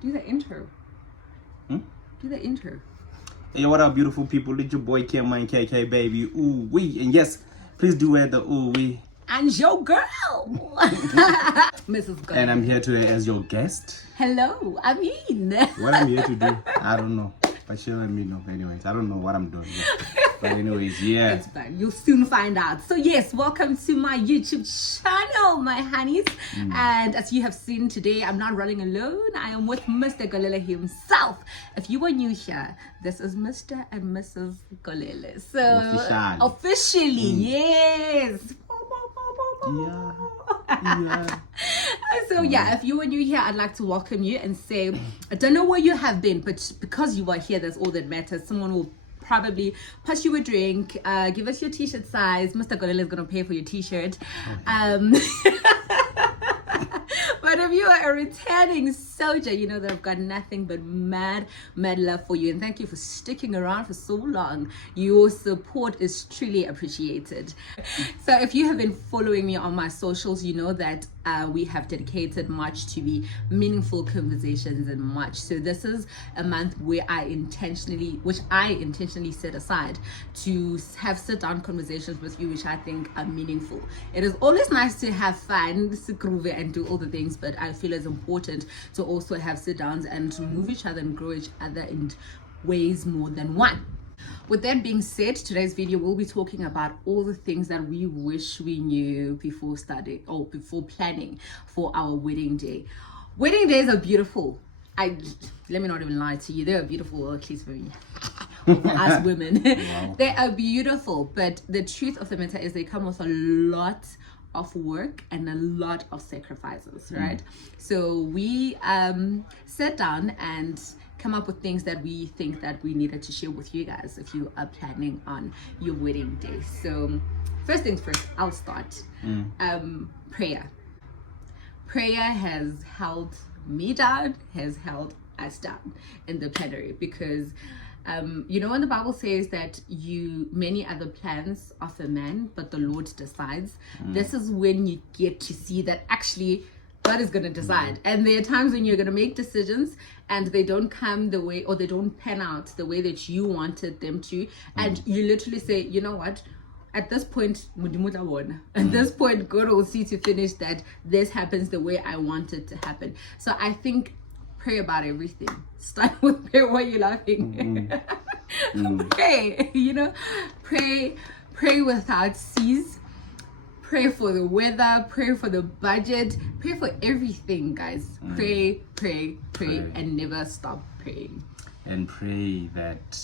Do the intro. Hmm? Do the intro. Hey, what up, beautiful people? It's your boy Kim and KK, baby. Ooh wee, and yes, please do wear the ooh wee. And your girl, Mrs Golele. And I'm here today as your guest. Hello, I mean. What I'm here to do, I don't know, but she'll let me know. Anyways, I don't know what I'm doing. But anyways, yeah. It's fine. You'll soon find out. So yes, welcome to my YouTube channel, my honeys. And as you have seen today, I'm not running alone. I am with Mr Golele himself. If you are new here, this is Mr. and Mrs Golele. So officially, yes. Yeah. So yeah, if you are new here, I'd like to welcome you and say, I don't know where you have been, but because you are here, that's all that matters. Someone will probably pass you a drink, give us your t-shirt size. Mr. Golele is gonna pay for your t-shirt. But if you are a returning soldier, you know that I've got nothing but mad love for you, and thank you for sticking around for so long. Your support is truly appreciated. So if you have been following me on my socials, you know that we have dedicated March to be meaningful conversations in March. So this is a month where I intentionally set aside to have sit down conversations with you, which I think are meaningful. It is always nice to have fun, and do all the things, but I feel it's important to also have sit downs and to move each other and grow each other in ways more than one. With that being said, today's video will be talking about all the things that we wish we knew before studying or before planning for our wedding day. Wedding days are beautiful. Let me not even lie to you, they are beautiful, at least for me. For us women. Wow. They are beautiful, but the truth of the matter is they come with a lot of work and a lot of sacrifices, right? So we sat down and come up with things that we think that we needed to share with you guys if you are planning on your wedding day. So first things first, I'll start. Prayer has held me down, has held us down in the plenary, because you know when the Bible says that many are the plans of a man, but the Lord decides. This is when you get to see that actually God is going to decide. And there are times when you're going to make decisions and they don't come the way, or they don't pan out the way that you wanted them to. And you literally say, you know what? At this point, at this point, God will see to finish that this happens the way I want it to happen. So I think pray about everything. Start with prayer. Why are you laughing? Pray, pray without cease. Pray for the weather, pray for the budget, pray for everything, guys. Pray, and never stop praying. And pray that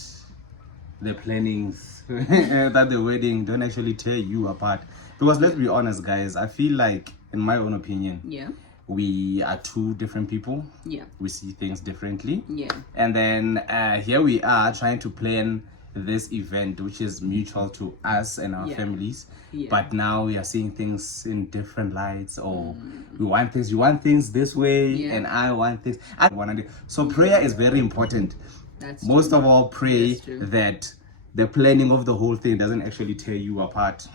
the plannings that the wedding don't actually tear you apart. Because let's be honest, guys, I feel like, in my own opinion, we are two different people. We see things differently. And then here we are trying to plan this event, which is mutual to us and our families. But now we are seeing things in different lights, or you want things this way, and I want things. So prayer is very important. Most of all, pray that the planning of the whole thing doesn't actually tear you apart.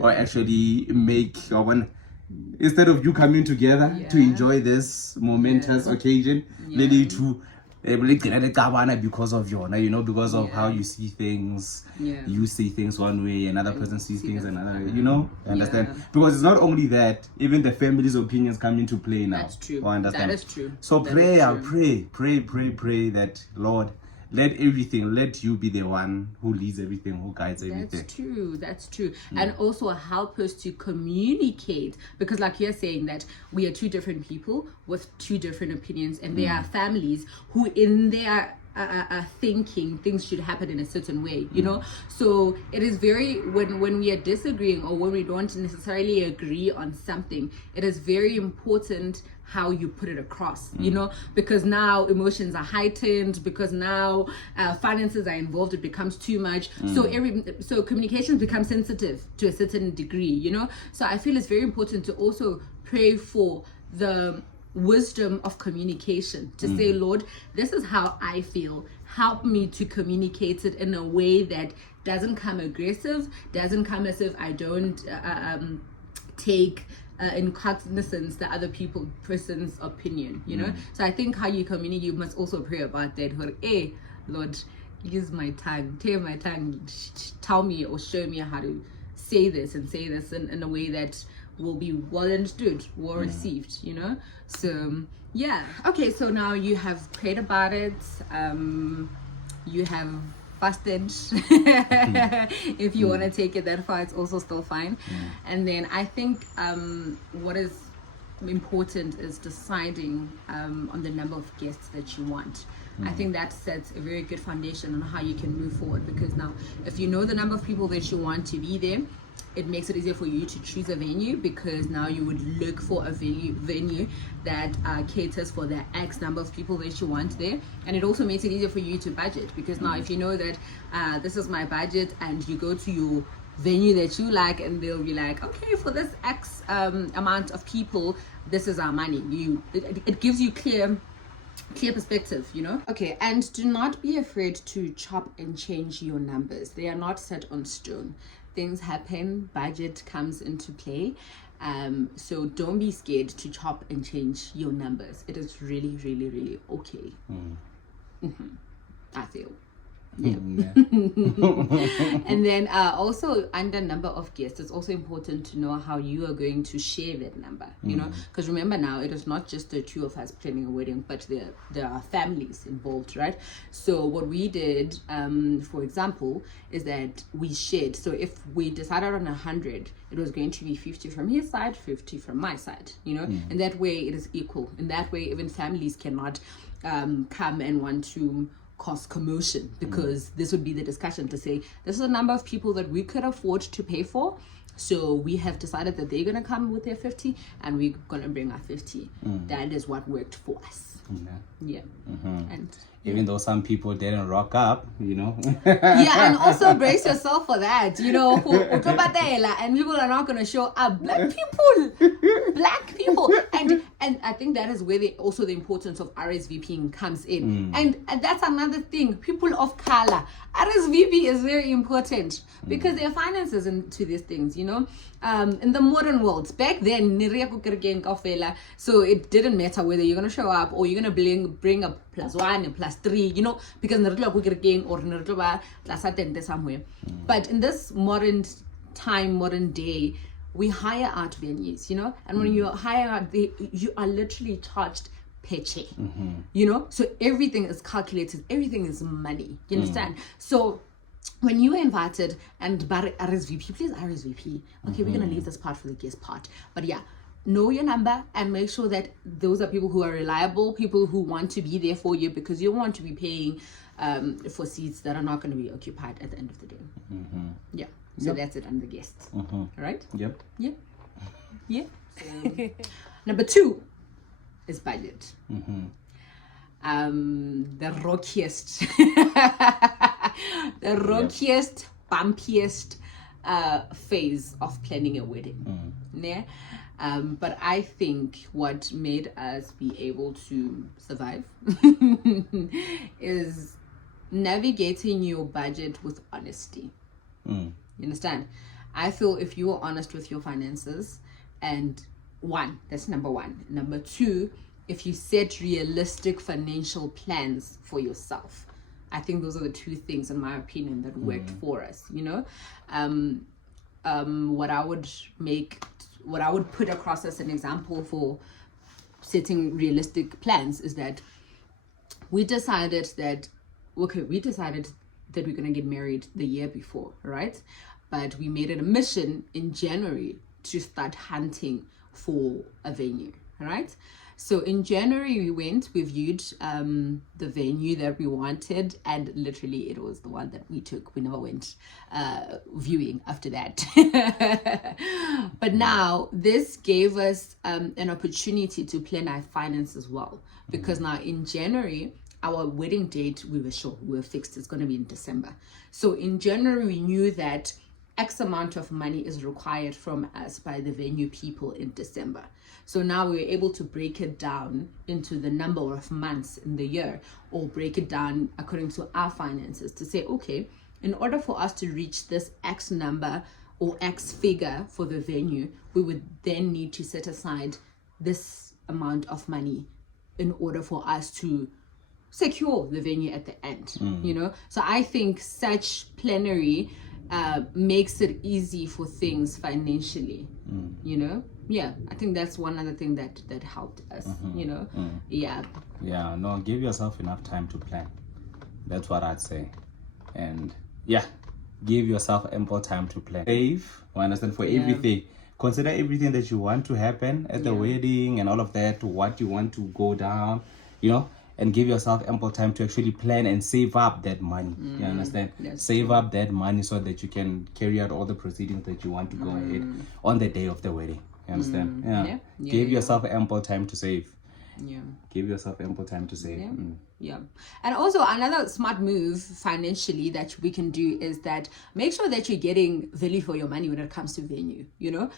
Or actually make instead of you coming together to enjoy this momentous occasion, really to because of because of how you see things. You see things one way, another person sees things another way, understand? Because it's not only that, even the family's opinions come into play now. That's true. Understand? That is true. So pray that, Lord, let you be the one who leads everything, who guides everything. That's true. And also help us to communicate, because like you're saying that we are two different people with two different opinions, and there are families who in their thinking things should happen in a certain way, so it is very, when we are disagreeing or when we don't necessarily agree on something, it is very important how you put it across, because now emotions are heightened, because now finances are involved, it becomes too much. So communications become sensitive to a certain degree, so I feel it's very important to also pray for the wisdom of communication, to say, Lord, this is how I feel, help me to communicate it in a way that doesn't come aggressive, doesn't come as if I don't take in cognizance the other person's opinion, you know. So I think how you communicate, you must also pray about that. Hey, Lord, use my tongue, tame my tongue, tell me or show me how to say this in a way that will be well understood, well received, you know. So yeah, okay, so now you have prayed about it, you have fasted. If you want to take it that far, it's also still fine. And then I think what is important is deciding on the number of guests that you want. I think that sets a very good foundation on how you can move forward, because now if you know the number of people that you want to be there, it makes it easier for you to choose a venue, because now you would look for a venue that caters for the X number of people that you want there. And it also makes it easier for you to budget, because now if you know that this is my budget, and you go to your venue that you like, and they'll be like, okay, for this X amount of people, this is our money. It gives you clear perspective, you know. Okay, and do not be afraid to chop and change your numbers. They are not set on stone. Things happen, budget comes into play, so don't be scared to chop and change your numbers. It is really, really, really okay. I feel. Yeah. And then also under number of guests, it's also important to know how you are going to share that number, you know, because remember now it is not just the two of us planning a wedding, but there are families involved, right? So what we did, for example, is that we shared. So if we decided on 100, it was going to be 50 from his side, 50 from my side, you know, and that way it is equal. In that way, even families cannot come and want to cause commotion, because this would be the discussion to say, this is a number of people that we could afford to pay for, so we have decided that they're going to come with their 50 and we're going to bring our 50. That is what worked for us. And even though some people didn't rock up, you know. Yeah, and also brace yourself for that, you know. And people are not going to show up. Black people. And I think that is where also the importance of RSVPing comes in. And that's another thing, people of color. RSVP is very important, because there are finances into these things, you know. In the modern world, back then, so it didn't matter whether you're going to show up or you're going to bring a +1 and +3, you know, because or somewhere. But in this modern day, we hire out venues, you know, and when you hire out, you are literally charged per check, you know, so everything is calculated, everything is money, you understand? So when you are invited and RSVP, please RSVP. Okay, we're gonna leave this part for the guest part, but yeah, know your number and make sure that those are people who are reliable, people who want to be there for you, because you want to be paying for seats that are not going to be occupied at the end of the day. Yeah, so that's it on the guests. All right? Yep. Number 2 is budget. The rockiest bumpiest phase of planning a wedding. Yeah. But I think what made us be able to survive is navigating your budget with honesty. You understand? I feel if you are honest with your finances, and that's number 1. Number 2, if you set realistic financial plans for yourself. I think those are the 2 things, in my opinion, that worked for us, you know. What I would put across as an example for setting realistic plans is that we decided that we're going to get married the year before, right? But we made it a mission in January to start hunting for a venue, right? So in January we viewed the venue that we wanted, and literally it was the one that we took. We never went viewing after that. But now this gave us an opportunity to plan our finance as well, because now in January our wedding date, we were fixed, it's going to be in December. So in January we knew that X amount of money is required from us by the venue people in December. So now we were able to break it down into the number of months in the year, or break it down according to our finances to say, okay, in order for us to reach this X number or X figure for the venue, we would then need to set aside this amount of money in order for us to secure the venue at the end, you know. So I think such plenary makes it easy for things financially, you know. Yeah, I think that's one other thing that helped us, you know. Yeah, no, give yourself enough time to plan. That's what I'd say. And yeah, give yourself ample time to plan. Save, I understand, for everything. Consider everything that you want to happen at the wedding and all of that, what you want to go down, you know, and give yourself ample time to actually plan and save up that money. You understand? Save up that money so that you can carry out all the proceedings that you want to go ahead on the day of the wedding. You understand? Give yourself ample time to save. Give yourself ample time to save. And also another smart move financially that we can do is that make sure that you're getting value for your money when it comes to venue, you know.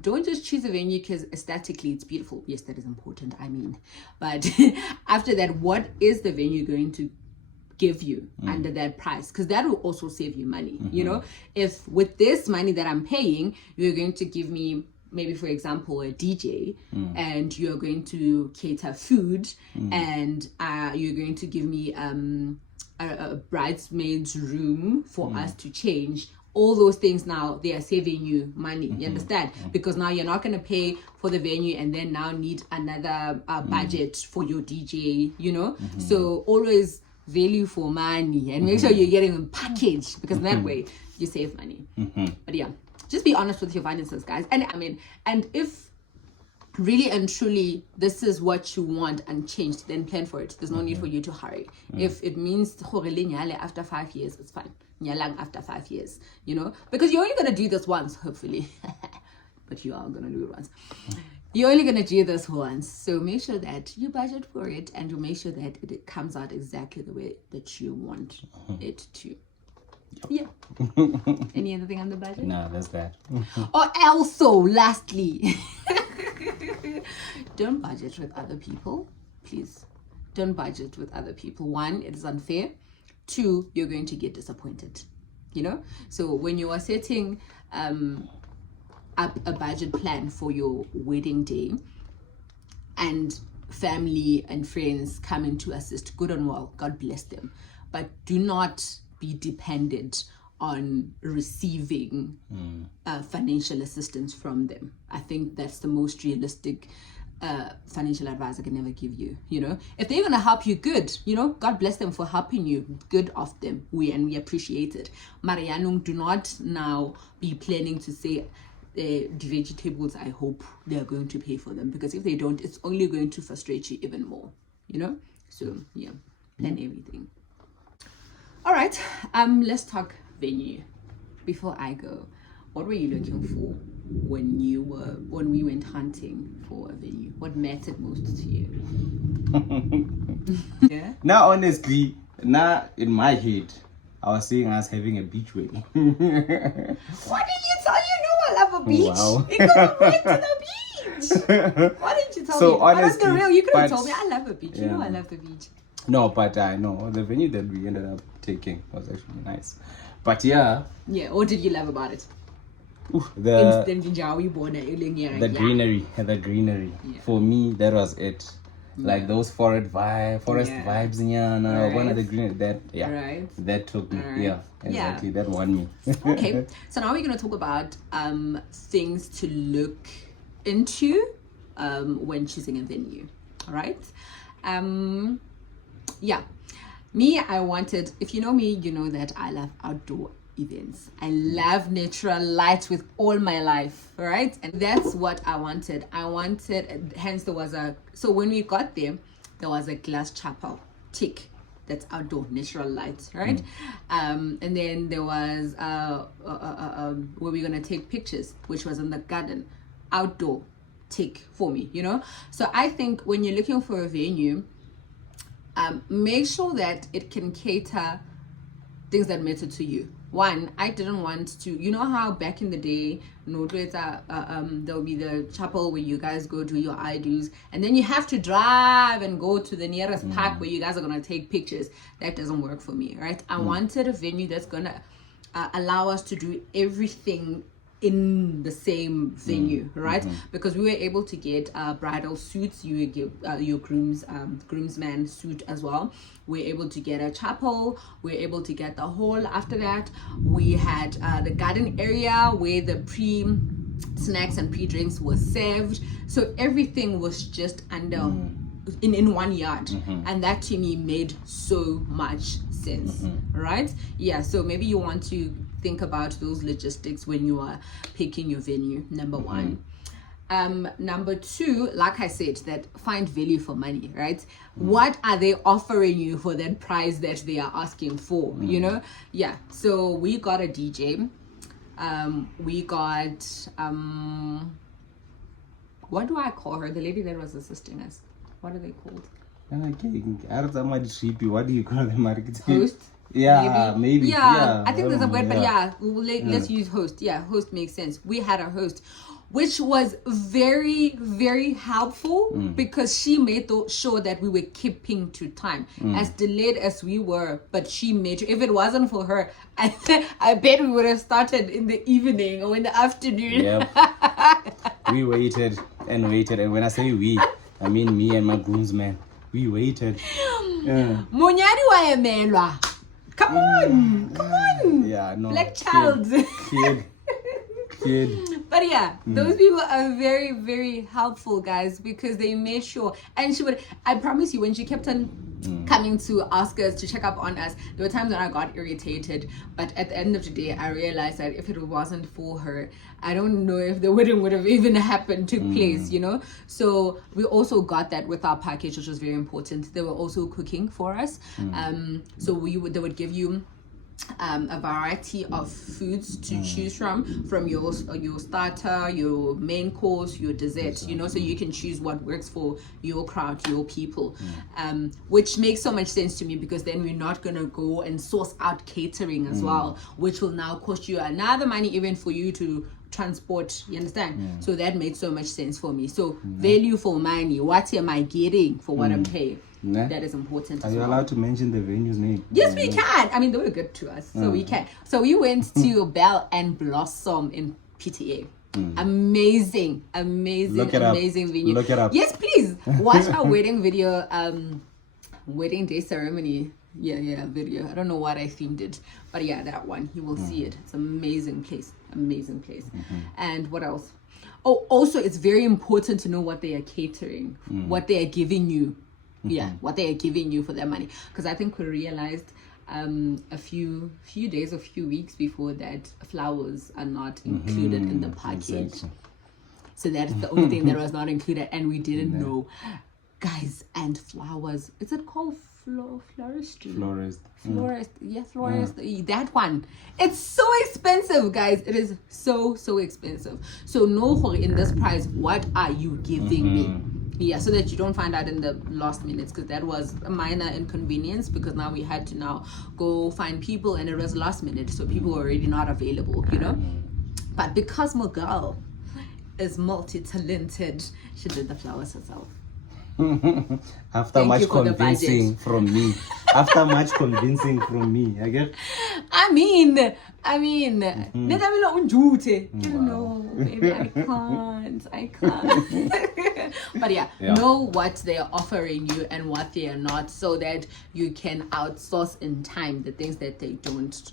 Don't just choose a venue because aesthetically it's beautiful. Yes, that is important, I mean, but after that, what is the venue going to give you under that price? Because that will also save you money, you know. If with this money that I'm paying, you're going to give me, maybe for example, a DJ, and you're going to cater food, and you're going to give me a bridesmaid's room for us to change. All those things now, they are saving you money. You understand? Because now you're not going to pay for the venue and then now need another budget for your DJ, you know. So always value for money and make sure you're getting them packaged, because that way you save money. But yeah, just be honest with your finances, guys. And I mean, and if really and truly this is what you want unchanged, then plan for it. There's no need for you to hurry. If it means after 5 years, it's fine. After 5 years, you know, because you're only going to do this once, hopefully. But you are going to do it once. You're only going to do this once. So make sure that you budget for it and you make sure that it comes out exactly the way that you want it to. Yeah. Any other thing on the budget? No, that's that. Or also, lastly, don't budget with other people, please. Don't budget with other people. One, it is unfair. Two, you're going to get disappointed, you know. So when you are setting up a budget plan for your wedding day and family and friends coming to assist, good and well, God bless them, but do not be dependent on receiving financial assistance from them. I think that's the most realistic financial advice I can never give you. You know, if they're gonna help you, good, you know, God bless them for helping you, good of them, we appreciate it. Marianum, do not now be planning to say the vegetables, I hope they're going to pay for them, because if they don't, it's only going to frustrate you even more, you know. So yeah, plan everything. All right, let's talk venue. Before I go, what were you looking for when we went hunting for a venue? What mattered most to you? Yeah. Now, honestly, now in my head, I was seeing us having a beach wedding. What did you tell you? Know I love a beach. Wow. You could have went to the beach. Why didn't you tell me? Honestly, the real. You could have told me I love a beach. Yeah. You know I love the beach. No, but I know the venue that we ended up taking was actually nice. But yeah. Yeah, what did you love about it? The greenery. Yeah. For me, that was it. Like those forest vibes, one of the green that took me. Right. Yeah, exactly. Yeah. That won me. Okay, so now we're gonna talk about things to look into when choosing a venue. All right. Yeah, me, I wanted, if you know me, you know that I love outdoor events. I love natural light with all my life, right? And that's what I wanted. Hence there was so when we got there was a glass chapel, tick, that's outdoor, natural light, right? And then there was where we're gonna take pictures, which was in the garden, outdoor, tick for me, you know? So I think when you're looking for a venue, make sure that it can cater things that matter to you. One, I didn't want to, you know how back in the day, there'll be the chapel where you guys go do your I-do's, and then you have to drive and go to the nearest park where you guys are going to take pictures. That doesn't work for me, right? I wanted a venue that's going to allow us to do everything in the same venue, right? Because we were able to get bridal suits. You give your groomsman suit as well. We're able to get a chapel. We're able to get the hall. After that, we had the garden area where the snacks and pre-drinks were served. So everything was just under in 1 yard, and that to me made so much sense, right? Yeah, so maybe you want to think about those logistics when you are picking your venue, number one. Number two, like I said, that find value for money, right? What are they offering you for that price that they are asking for, you know? Yeah, so we got a DJ. We got what do I call her? The lady that was assisting us. What are they called? What do you call them? Host? Yeah, maybe. Yeah, I think there's a word, but let's use host. Yeah, host makes sense. We had a host, which was very, very helpful because she made sure that we were keeping to time. As delayed as we were, but she made sure. If it wasn't for her, I bet we would have started in the evening or in the afternoon. Yep. We waited and waited, and when I say we, I mean me and my groomsman. We waited. Munyani waemelwa. Come on. Yeah, no. Black child. Kid. But yeah, those people are very, very helpful, guys, because they made sure. And I promise you, when she kept on coming to ask us to check up on us, there were times when I got irritated. But at the end of the day, I realized that if it wasn't for her, I don't know if the wedding would have even took place, you know. So we also got that with our package, which was very important. They were also cooking for us. So they would give you a variety of foods to choose from your starter, your main course, your dessert, you know, so you can choose what works for your crowd, your people, which makes so much sense to me, because then we're not gonna go and source out catering as well, which will now cost you another money even for you to transport, you understand? So that made so much sense for me. So value for money, what am I getting for what I'm paying? That is important. Are you allowed to mention the venue's name? Yes, we can. I mean, they were good to us, so we can. So we went to Bell and Blossom in PTA. Amazing venue. Look it up. Yes, please watch our wedding video, wedding day ceremony. Yeah, video. I don't know what I themed it, but yeah, that one, you will see it. It's amazing place. And what else? Oh, also, it's very important to know what they are catering, what they are giving you. What they are giving you for their money, because I think we realized a few weeks before that flowers are not included in the package. Exactly. So that's the only thing that was not included, and we didn't know, guys. And flowers, is it called florist? Yeah, florist. That one, it's so expensive, guys. It is so expensive. So know in this price, what are you giving me? Yeah, so that you don't find out in the last minutes, because that was a minor inconvenience, because now we had to go find people, and it was last minute, so people were already not available, you know. But because my girl is multi-talented, she did the flowers herself. After much convincing from me. I guess. I mean, no, baby, I can't. But yeah, know what they are offering you and what they are not, so that you can outsource in time the things that they don't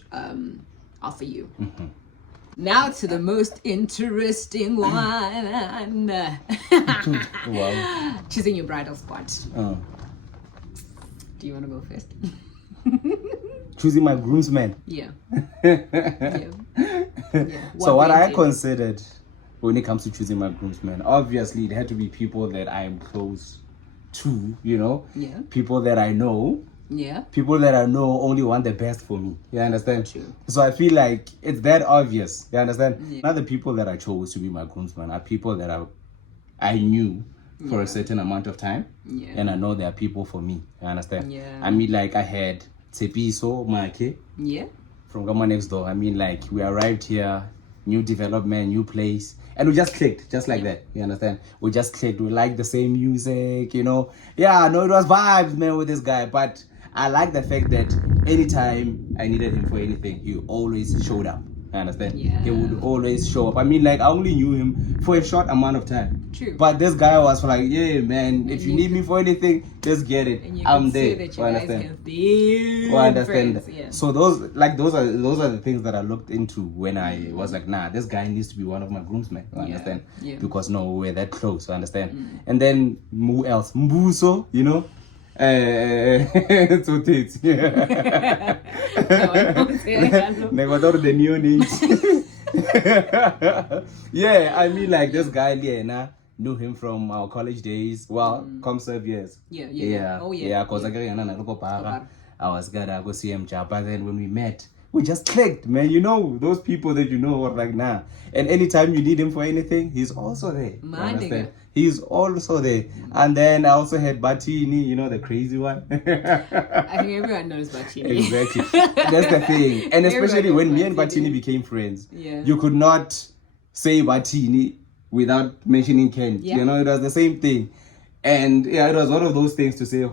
offer you. Now to the most interesting one. Wow. Choosing your bridal spot. Do you want to go first? Choosing my groomsman. Yeah. So what I considered when it comes to choosing my groomsman, obviously it had to be people that I am close to, you know. Yeah. People that I know. Yeah. People that I know only want the best for me. You understand? True. So I feel like it's that obvious. You understand? Yeah. Not the people that I chose to be my groomsman are people that I knew for a certain amount of time. Yeah. And I know they are people for me. You understand? Yeah. I mean, like I had Tsepiso Make. Yeah. From Gama next door. I mean, like we arrived here, new development, new place. And we just clicked, just like that. You understand? We just clicked. We liked the same music, you know. Yeah, no, it was vibes, man, with this guy. But I like the fact that anytime I needed him for anything, he always showed up. I understand? Yeah. He would always show up. I mean, like, I only knew him for a short amount of time. True. But this guy was like, yeah, man, if you need me for anything, just get it. I'm there. That you understand? Yeah. So those are the things that I looked into when I was like, nah, this guy needs to be one of my groomsmen. You understand? Yeah. Because no, we're that close. You understand? And then who else? Mbuso, you know. So tits. The new names. Yeah, I mean, like, this guy, Liena, knew him from our college days. Well, come serve years. Yeah. Oh yeah. Yeah, because I was gonna go see him, but then when we met, we just clicked, man. You know, those people that you know are like, nah. And anytime you need him for anything, he's also there. Understand? He's also there. And then I also had Batini, you know, the crazy one. I think everyone knows Batini. Exactly. That's the thing. And especially when me and Batini became friends, you could not say Batini without mentioning Ken. Yeah. You know, it was the same thing. And yeah, it was one of those things to say,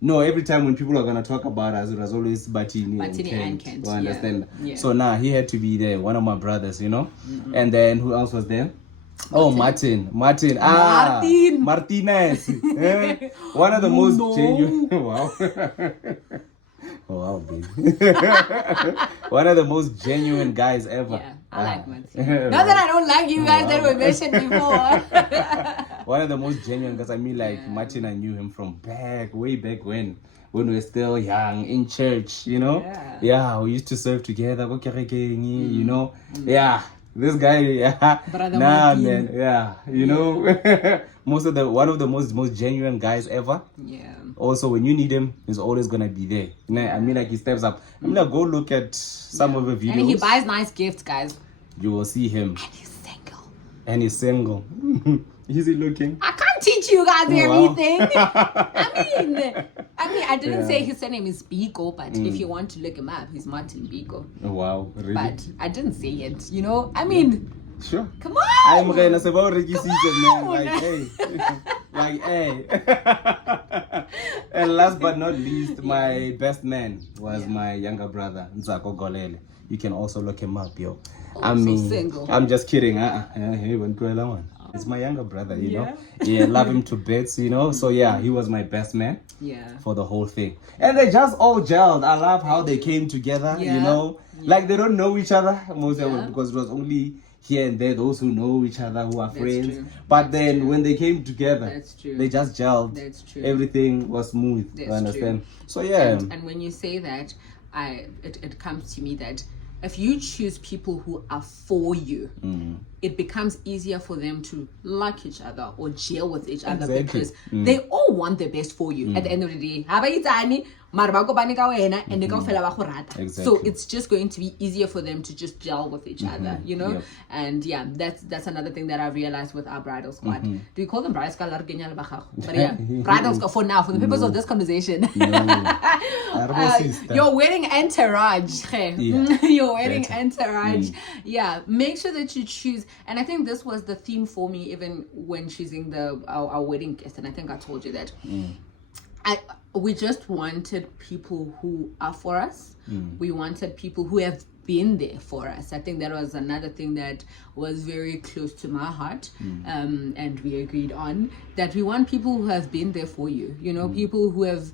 no, every time when people are going to talk about us, it was always Batini and Kent. You understand? Yeah. So now he had to be there, one of my brothers, you know. And then who else was there? Oh, Martin. Martinez. One of the most genuine. Wow. Wow, baby. One of the most genuine guys ever. Yeah, I like Martin. Not that I don't like you guys that were mentioned before. One of the most genuine guys. I mean, like, Martin, I knew him from way back when we were still young in church, you know. Yeah, we used to serve together, you know. Yeah. This guy, Brother Martin. Man, you know, one of the most genuine guys ever. Yeah. Also, when you need him, he's always gonna be there. I mean, like, he steps up. I mean, like, go look at some of the videos. And he buys nice gifts, guys. You will see him. And he's single. Is he looking? I can't teach you guys everything. I mean, I didn't say his surname is Biko, but if you want to look him up, he's Martin Biko. Wow, really? But I didn't say it, you know? I mean, sure. Come on! I'm gonna say about man. Like, hey. And last but not least, my best man was my younger brother, Mr Golele. You can also look him up, yo. So single. I'm just kidding. It's my younger brother, you know. Yeah, love him to bits, you know. So yeah, he was my best man. Yeah. For the whole thing. And they just all gelled. I love how they came together, you know. Like, they don't know each other most of them, because it was only here and there those who know each other, who are friends. True. But then when they came together, they just gelled. That's true. Everything was smooth. You understand? True. So yeah. And when you say that, it comes to me that if you choose people who are for you, it becomes easier for them to like each other or gel with each other, because they all want the best for you. At the end of the day, so it's just going to be easier for them to just gel with each other, you know. And yeah, that's another thing that I realized with our bridal squad. Do we call them bridal squad? But yeah, bridal squad for now, for the purpose of this conversation. Your wedding entourage. Your wedding entourage. Yeah, make sure that you choose. And I think this was the theme for me even when choosing our wedding guest, and I think I told you that. We just wanted people who are for us. We wanted people who have been there for us. I think that was another thing that was very close to my heart, and we agreed on that. We want people who have been there for you, you know, people who have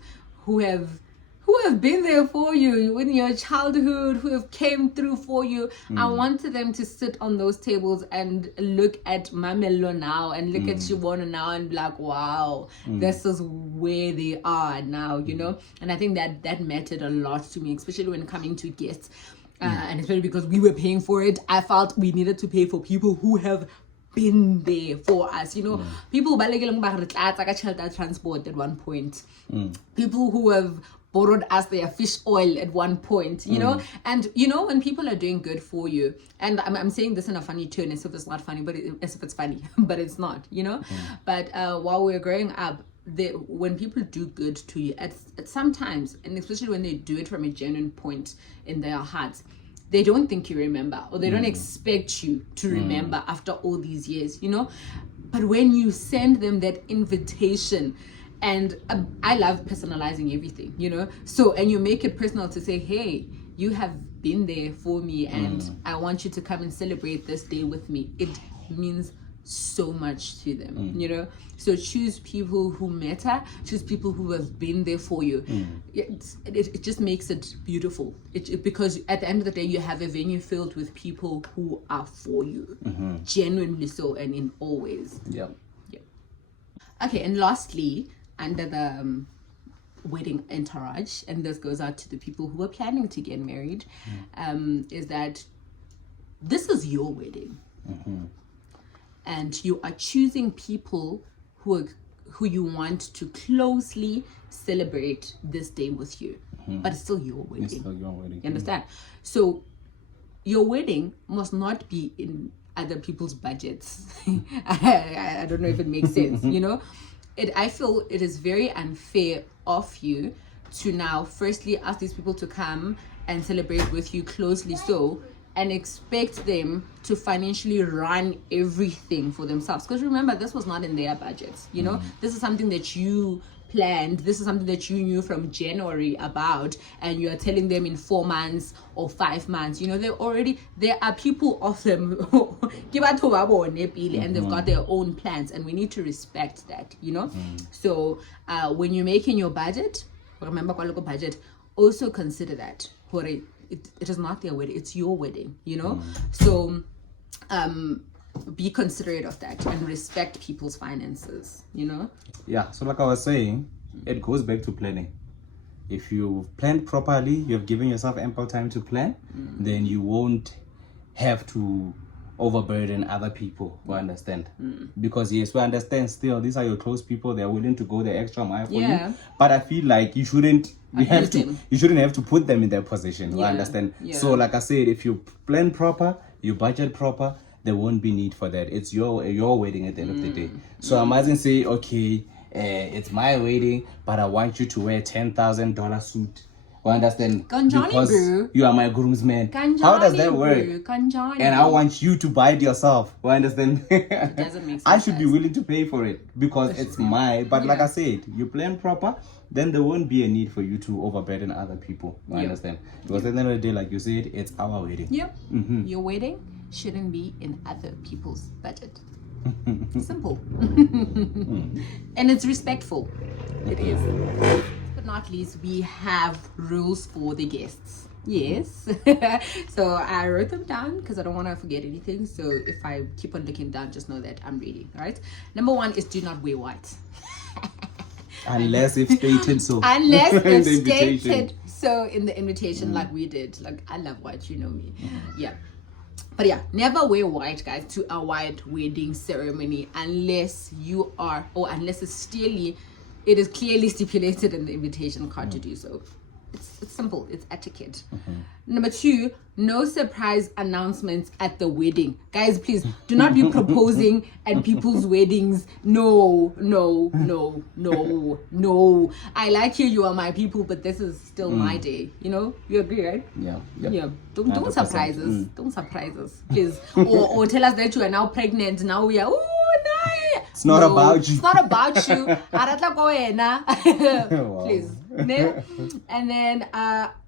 been there for you in your childhood, who have came through for you. I wanted them to sit on those tables and look at Mamello now and look at Shibono now and be like, wow, this is where they are now, you know. And I think that mattered a lot to me, especially when coming to guests, and especially because we were paying for it. I felt we needed to pay for people who have been there for us, you know. People who transport at one point, people who have borrowed us their fish oil at one point, you know. And you know, when people are doing good for you, and I'm saying this in a funny tone, as if it's not funny, but as if it's funny, but it's not, you know. But while we're growing up, when people do good to you, at sometimes, and especially when they do it from a genuine point in their hearts, they don't think you remember, or they don't expect you to remember after all these years, you know. But when you send them that invitation And I love personalizing everything, you know. So, and you make it personal to say, hey, you have been there for me, and I want you to come and celebrate this day with me. It means so much to them, you know. So choose people who matter, choose people who have been there for you. It just makes it beautiful, because at the end of the day you have a venue filled with people who are for you, genuinely so, and in all ways. Okay, and lastly, under the wedding entourage, and this goes out to the people who are planning to get married, is that this is your wedding. And you are choosing people who you want to closely celebrate this day with you. But it's still your wedding. It's still your wedding. You understand? So your wedding must not be in other people's budgets. I don't know if it makes sense, you know? I feel it is very unfair of you to now firstly ask these people to come and celebrate with you closely, so, and expect them to financially run everything for themselves. Because remember, this was not in their budgets, you know. This is something that you planned. This is something that you knew from January about, and you are telling them in 4 months or 5 months. You know, there are people of them and they've got their own plans, and we need to respect that, you know. So when you're making your budget, remember budget, also consider that it is not their wedding, it's your wedding, you know. So be considerate of that and respect people's finances, you know. Yeah, so like I was saying, it goes back to planning. If you've planned properly, you have given yourself ample time to plan, then you won't have to overburden other people who understand. Because yes, we understand still, these are your close people, they're willing to go the extra mile for you. But I feel like you shouldn't have to put them in their position. You understand? So like I said, if you plan proper, you budget proper, there won't be need for that. It's your wedding at the end of the day. So I mustn't say, okay, it's my wedding, but I want you to wear $10,000 suit. You understand? Because you are my groomsman. How does that work? And I want you to buy it yourself. You understand? It doesn't make sense. I should be willing to pay for it because it's my. But like I said, you plan proper, then there won't be a need for you to overburden other people. You understand? Because at the end of the day, like you said, it's our wedding. Your wedding shouldn't be in other people's budget. Simple. And it's respectful. It is. But not least, we have rules for the guests. Yes. So I wrote them down because I don't want to forget anything. So if I keep on looking down, just know that I'm ready. All right. Number 1 is do not wear white. Unless it's stated so. Unless it's stated so in the invitation, like we did. Like, I love white, you know me. Yeah. But yeah, never wear white, guys, to a white wedding ceremony unless you are, or unless it is clearly stipulated in the invitation card to do so. It's simple. It's etiquette. Number 2, no surprise announcements at the wedding. Guys, please do not be proposing at people's weddings. No. I like you are my people, but this is still my day. You know, you agree, right? Yeah. Don't surprise us. Don't surprise us, please. or tell us that you are now pregnant. Now we are. It's not about you. It's not about you. Please. And then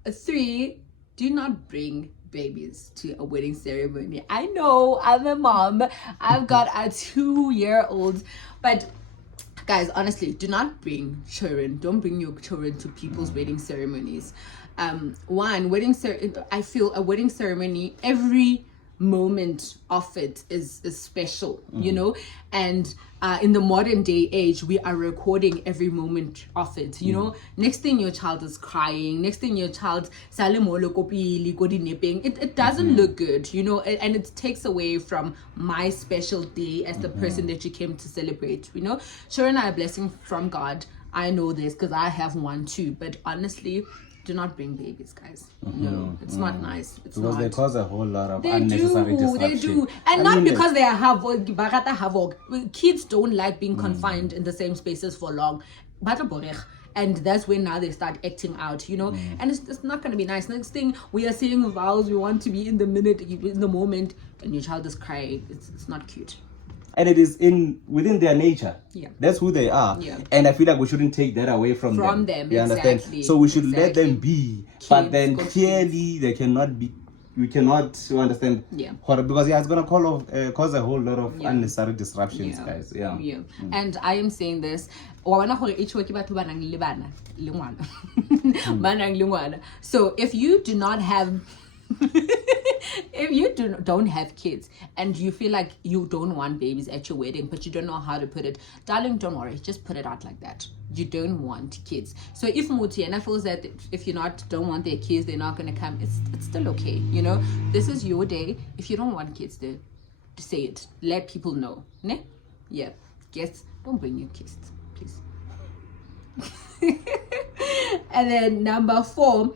3, do not bring babies to a wedding ceremony. I know, I'm a mom. I've got a 2-year-old. But guys, honestly, do not bring children. Don't bring your children to people's wedding ceremonies. I feel a wedding ceremony, every moment of it is special, you know, and in the modern day age, we are recording every moment of it, you know. Next thing your child is crying, next thing your child it doesn't look good, you know, and it takes away from my special day as the person that you came to celebrate, you know. Children are a blessing from God. I know this because I have one too, but honestly, do not bring babies, guys. No, it's not nice. It's because not. They cause a whole lot of unnecessary disruption. They do. And not because they are havoc. Kids don't like being confined in the same spaces for long. And that's when now they start acting out, you know. And it's not going to be nice. Next thing, we are saying vows, we want to be in the moment, and your child is crying. It's not cute. and it is within their nature. Yeah, that's who they are. Yeah, and I feel like we shouldn't take that away from them. You understand? So we should let them be, but then clearly they cannot be. We cannot, you understand? Yeah. Because it's gonna cause a whole lot of unnecessary disruptions, guys. Yeah. And I am saying this. So if you do not have if you don't have kids and you feel like you don't want babies at your wedding, but you don't know how to put it, darling, don't worry, just put it out like that. You don't want kids. So if Mutiana feels that if you don't want their kids, they're not going to come, it's still okay. You know, this is your day. If you don't want kids, to say it. Let people know. Ne? Yeah. Guests, don't bring your kids, please. And then number 4,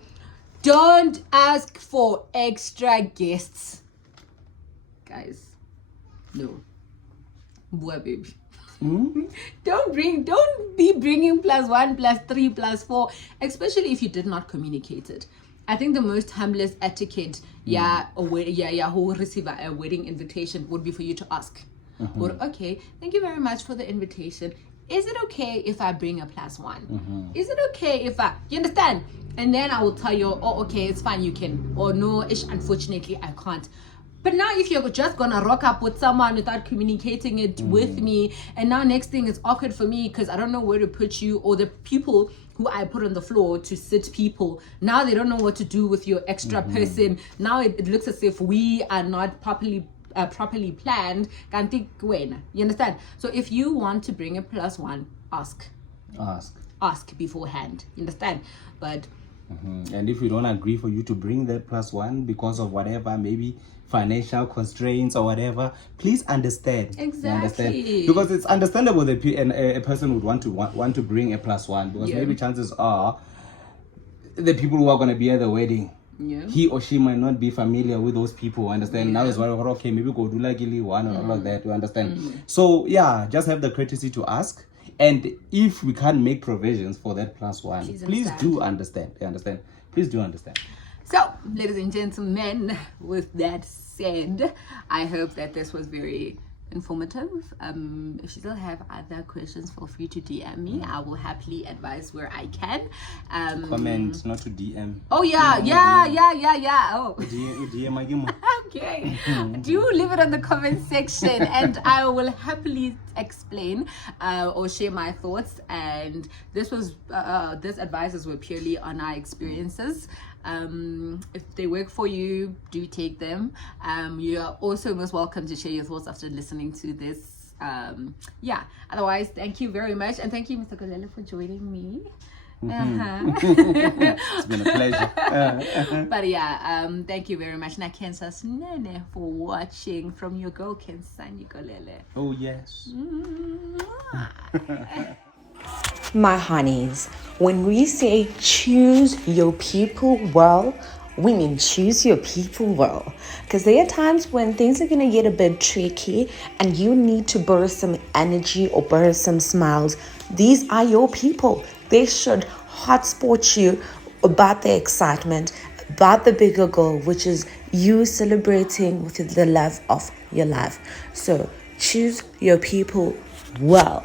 don't ask for extra guests. Guys, no. Boy, baby. Don't be bringing +1, +3, +4, especially if you did not communicate it. I think the most humblest etiquette, who receive a wedding invitation would be for you to ask. Or, okay, thank you very much for the invitation. Is it okay if I bring a +1? Is it okay if you understand? And then I will tell you, oh, okay, it's fine, you can. Or no, unfortunately, I can't. But now if you're just gonna rock up with someone without communicating it with me, and now next thing is awkward for me because I don't know where to put you, or the people who I put on the floor to sit people, now they don't know what to do with your extra person. Now it looks as if we are not properly planned. You understand? So if you want to bring a +1, ask beforehand. You understand? But and if you don't agree for you to bring that +1 because of whatever, maybe financial constraints or whatever, please understand. Exactly. Because it's understandable that a person would want to bring a +1 because maybe chances are the people who are going to be at the wedding, he or she might not be familiar with those people. Understand? Now it's okay, maybe go do like one or all of that. You understand? So just have the courtesy to ask. And if we can't make provisions for that +1, please do understand. You understand? Please do understand. So, ladies and gentlemen, with that said, I hope that this was very informative. If you still have other questions, feel free to DM me. I will happily advise where I can. Comment, not to DM. Oh yeah. Oh. DM. Okay. Do leave it in the comment section, and I will happily explain or share my thoughts. And this advices were purely on our experiences. If they work for you, do take them. You are also most welcome to share your thoughts after listening to this. Otherwise, thank you very much, and thank you, Mr Golele, for joining me. It's been a pleasure. But thank you very much, Nakensas Nene, for watching. From your girl Kensan Golele. Oh yes. My honeys, when we say choose your people well, we mean choose your people well. Because there are times when things are going to get a bit tricky and you need to burst some energy or burst some smiles. These are your people. They should hotspot you about the excitement, about the bigger goal, which is you celebrating with the love of your life. So choose your people well.